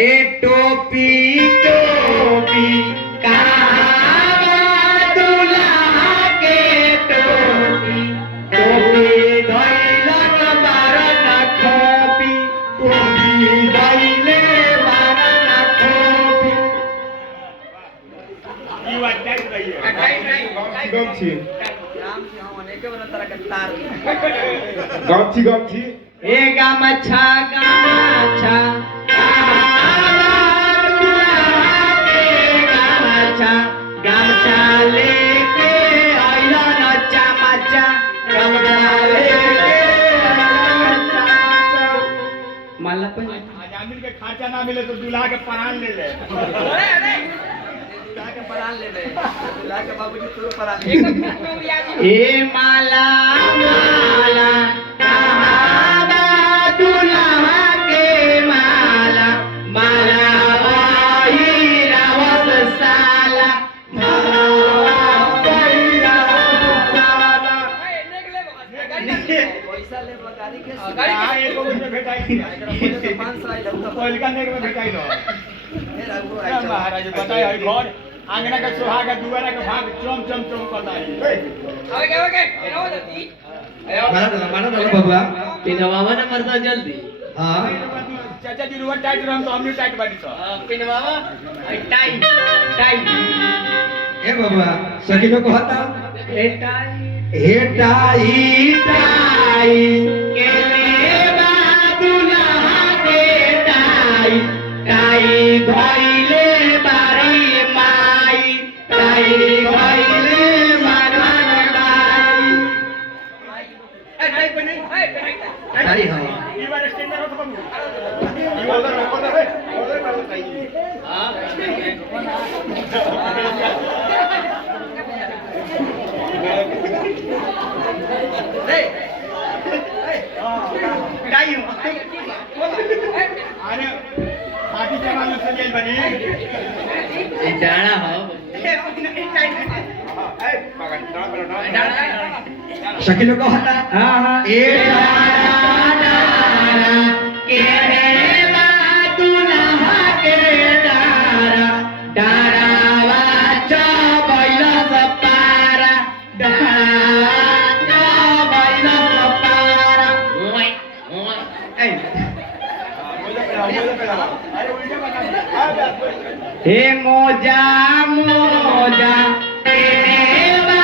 ए टोपी टोपी कहाँ दुल्हा के टोपी टोपी धैलक बारन खोपी टोपी धैले बारन खोपी ई बात टाइट रही है गमछी गमछी गमछी ए गामछा गामछा गामछा लेके आइला न चमचा गामछा लेके माला पे आजामिल के खाचा ना मिले तो दूल्हा के परान ले ले दूल्हा के परान ले ले दूल्हा के बाबूजी तोरो परान ए माला माला कहाँ बा दूल्हा के माला माला वही रावत साला माला वही रावत साला पैसा ले गाड़ी के हां एक को में भेटाई 500 आई लगता पहल का नेक में भेटाई न ए रघु क्या महाराज बताई है घर आंगना का सुहागा दुआरा का भाग चम चम चम करता है माना डालो बाबा पिनवावा न मरदा जल्दी हाँ चाचा जी रुआ टाइट रहम तो हमनी टाइट बानी छ पिनवावा टाइट टाइट ए बाबा सखी लोग कहता ए टाइट हे टाई टाई के लेवा दुल्हा के टाई टाई भइले बारी माई टाई भइले मारन बाई ए टाई पे नहीं टाई हाँ ई बार स्टैंडर हो तो बाबू ई ऑर्डर है ऑर्डर कर दो चाहिए हां टाई अरे आटी चला लो चल बनी ए डाणा हो सखी लोग कहता हां हां ए डारा के लेवा दुल्हा के डारा डारावा चबैल सपारा डारावा चबैल सपारा ओए ओए ए हे मोजा मोजा केनेवा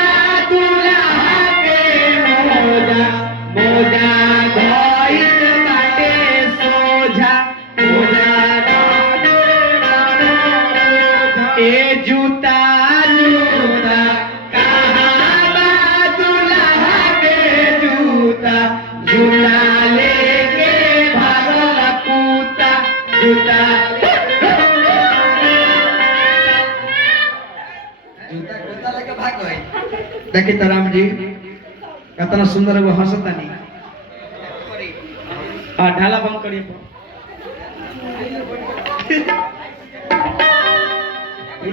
दुल्हा के मोजा मोजा धइल बाटे सोझा मोजा ए जूता जूता कहाँ बा दुल्हा के जूता जूता लेके भागल पूता जूता जूता लेके भाग गए देखी तो राम जी कितना सुंदर वो हंसता नहीं ढाला बंद करिए